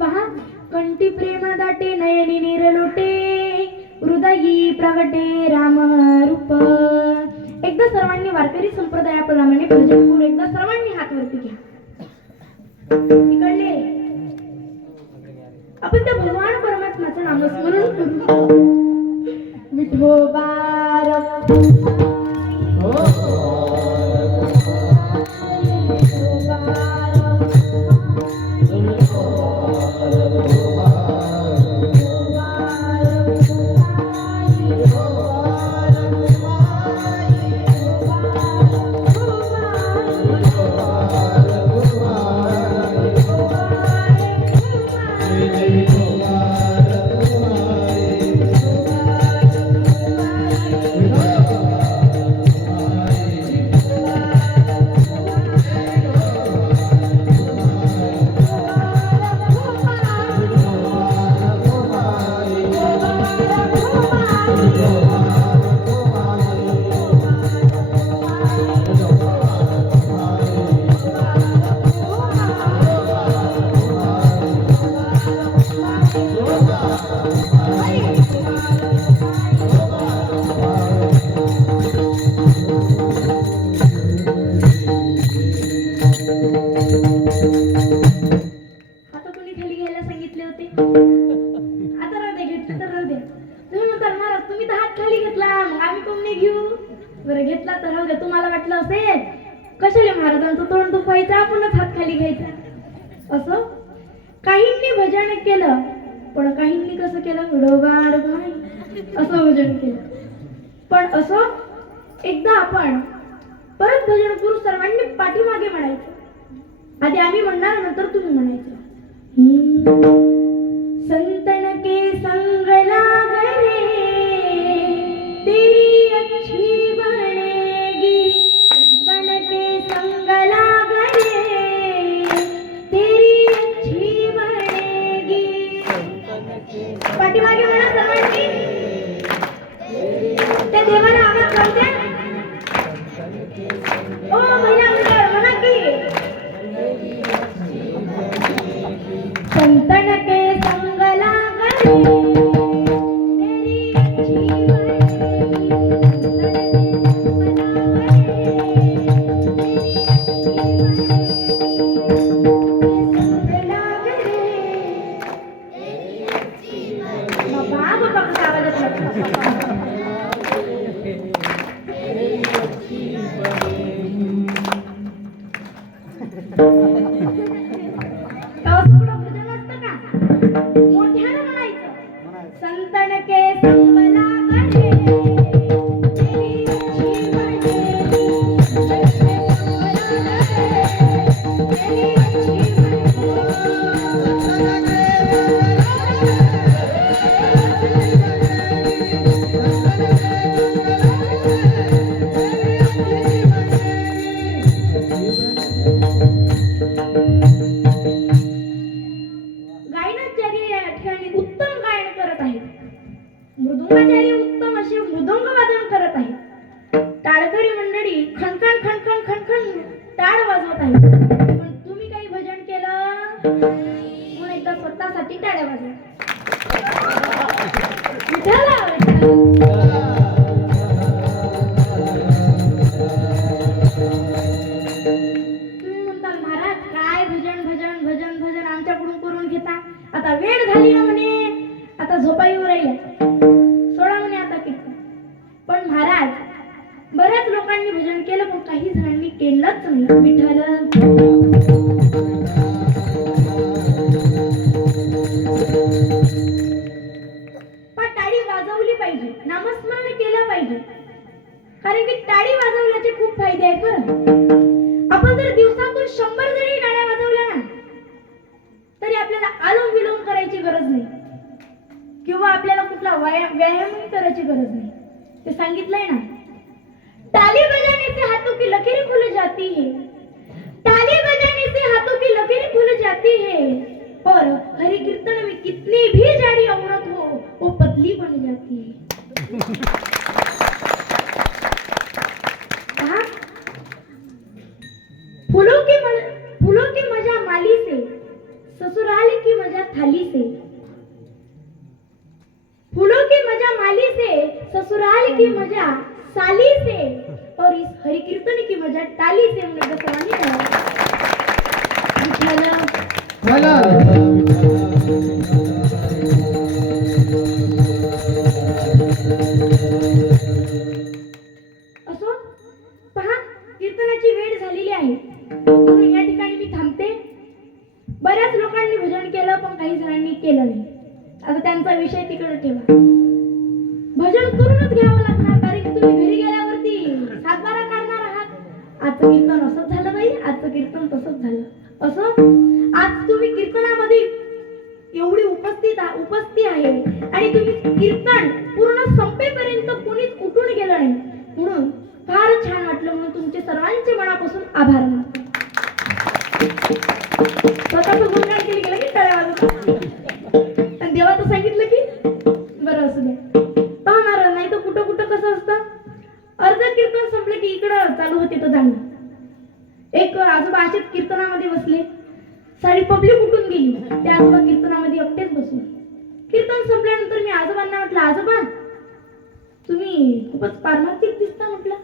पहा कंठी प्रेम दाटे नयनी निरलोटे हृदयी प्रगटे राम रूप. एकदा सर्वांनी वारकरी संप्रदायाप्रमाणे भजन करून एकदा सर्वांनी हात वरती घ्या. इकडले आपण त्या भगवान परमात्म्याचं नामस्मरण करू. विठोबा तुम्हाला वाटलं असेल कशाला महाराजांचं तोंड दुखायचं आपणच हात खाली घ्यायचा. असं काहींनी भजन केलं पण काहींनी कसं केलं असं भजन केलं. पण असं एकदा आपण परत भजन करू. सर्वांनी पाठीमागे म्हणायचं. आधी आम्ही म्हणणार नंतर तुम्ही म्हणायचं. संतन के संग लागरे तेरी अच्छी बनेगी. संतन के संग लागरे तेरी अच्छी बनेगी. पाठीमागे म्हणा सर्वांनी. त्या देवाला आवाज करते. ओ भैया म्हणा की संतन के संग लागरे तेरी अच्छी मोठ्यानं म्हणायचं. संतन के संग लागरे तेरी अच्छी बनेगी. तेरी अच्छी मृदुंगाचार्य उत्तम असे मृदंग वादन करत आहे. टाळकरी मंडळी खणखण खणखण खणखण टाळ वाजवत आहे. पण तुम्ही काही भजन केलं म्हणून एकदा स्वतःसाठी टाळ्या वाजवा. विठ्ठला विठ्ठल. पण टाळी वाजवली पाहिजे, नामस्मरण केलं पाहिजे, कारण की टाळी वाजवण्याचे खूप फायदे आहेत बरं. आपण जर दिवसातून 100 जरी टाळ्या वाजवल्या ना तरी आपल्याला आलोम विलोम करायची गरज नाही किंवा आपल्याला कुठला व्यायामही करायची गरज नाही. ते सांगितलंय ना, ताली बजाने से हाथों की लकीर खुल जाती है, ताली बजाने से हाथों की लकीर खुल जाती है, और हरि कीर्तन में कितनी भी जाड़ी औरत हो वो पतली बन जाती है. फूलों की मजा माली से, ससुराल की मजा थाली से. फूलों की मजा माली से, ससुराल की मजा साली से, और इस हरि कीर्तन की मजा टाली से. म्हणजे सर्वांनी असो. पहा, कीर्तनाची वेळ झालेली आहे म्हणून या ठिकाणी मी थांबते. बऱ्याच लोकांनी भजन केलं पण काही जणांनी केलं नाही. आता त्यांचा विषय तिकडे ठेवा. भजन करूनच घ्यावं लागणार, कारण की तुम्ही घरी गेल्यावरती सातबारा काढणार आहात. आजचं कीर्तन असंच झालं बाई, आजचं कीर्तन तसंच झालं. असं आज तुम्ही कीर्तनामध्ये एवढी उपस्थिती आहे आणि तुम्ही कीर्तन पूर्ण संपेपर्यंत कोणीच उठून गेलं नाही, म्हणून फार छान वाटलं. म्हणून तुमचे सर्वांचे मनापासून आभार मानते. स्वतःच गुणगान केली गेलं की टाळ्या वाजवतात आणि देवाचं सांगितलं की बरं असू द्या. पाहणार नाही तर कुठं कुठं कसं असतं, अर्ध कीर्तन संपलं की इकडं चालू होते तर जाणं. एक आजोबा असेच कीर्तनामध्ये बसले, सारी पब्लिक उठून गेली, ते आजोबा कीर्तनामध्ये एकटेच बसले. कीर्तन संपल्यानंतर मी आजोबांना म्हटलं, आजोबा तुम्ही खूपच पारमार्थिक दिसता म्हटलं.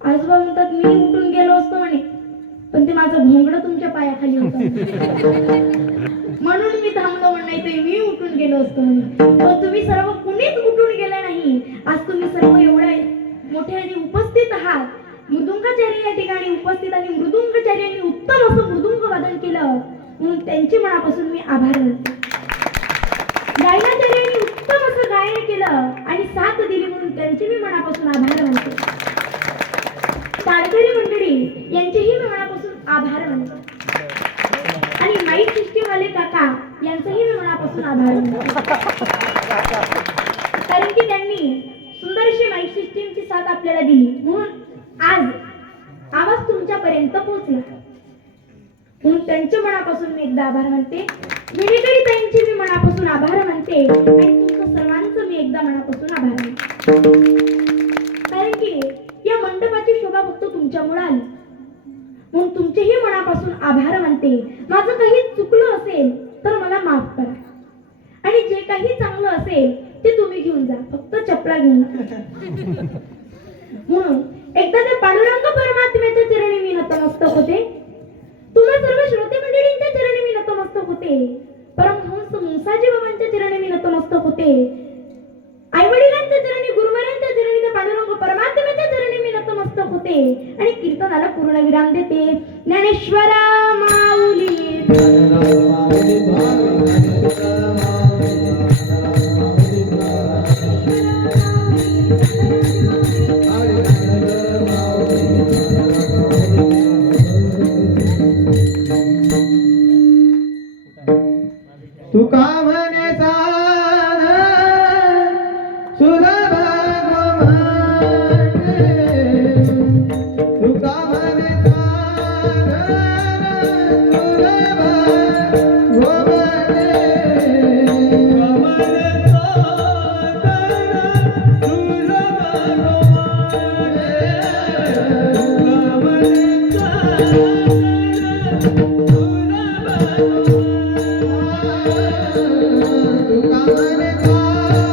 आजोबा म्हणतात, मी उठून गेलो असतो म्हणे, पण ते माझं घोंगडं तुमच्या पायाखाली होतं म्हणून मी थांबलो म्हणे, नाही तर मी उठून गेलो असतो म्हणे. पण तुम्ही सर्व कुणीच उठून गेले नाही. आज तुम्ही सर्व एवढ्या मोठ्या उपस्थित आहात. मृदुंगाचार्य या ठिकाणी उपस्थित आणि मृदुंगाचार्यांनी उत्तम असं मृदुंग वादन केलं म्हणून त्यांचे मनापासून मी आभार मानते. गायनाचार्यांनी उत्तम असं गायन केलं आणि साथ दिली म्हणून त्यांचे मी मनापासून आभार मानते. तारकरी मंडळी यांचेही मी मनापासून आभार मानते आणि माईक सिस्टीम वाले काका यांचेही मी मनापासून आभार मानते, कारण की त्यांनी सुंदरशी माईक सिस्टीमची साथ आपल्याला दिली म्हणून आज आवाज तुमच्यापर्यंत पोहोचला. म्हणून त्यांच्या मनापासून मी एकदा आभार मानते. विणेकरी ताईंचे मी मनापासून आभार मानते आणि तुमचं सर्वांचं मी एकदा मनापासून आभार मानते, कारण की या मंडपाची शोभा फक्त तुमच्यामुळे आली. म्हणून तुमचेही मनापासून आभार मानते. माझं काही चुकलं असेल तर मला माफ करा आणि जे काही चांगलं असेल ते तुम्ही घेऊन जा, फक्त चपला घेऊन जा. म्हणून एकदा त्या पांडुरंग परमात्म्याच्या चरणी मी नतमस्तक होते. तुम्हा सर्व श्रोते मंडळींच्या चरणी मी नतमस्तक होते. परमहंस मुंसाजी बाबांच्या चरणी मी नतमस्तक होते. आई वडिलांच्या चरणी, गुरुवरांच्या चरणी, त्या पांडुरंग परमात्म्याच्या चरणी मी नतमस्तक होते आणि कीर्तनाला पूर्ण विराम देते. ज्ञानेश्वरा माऊली तुका म्हणे साध सुलभ गोमाटे, तुका म्हणे साध सुलभ गोमाटे, तुका म्हणे साध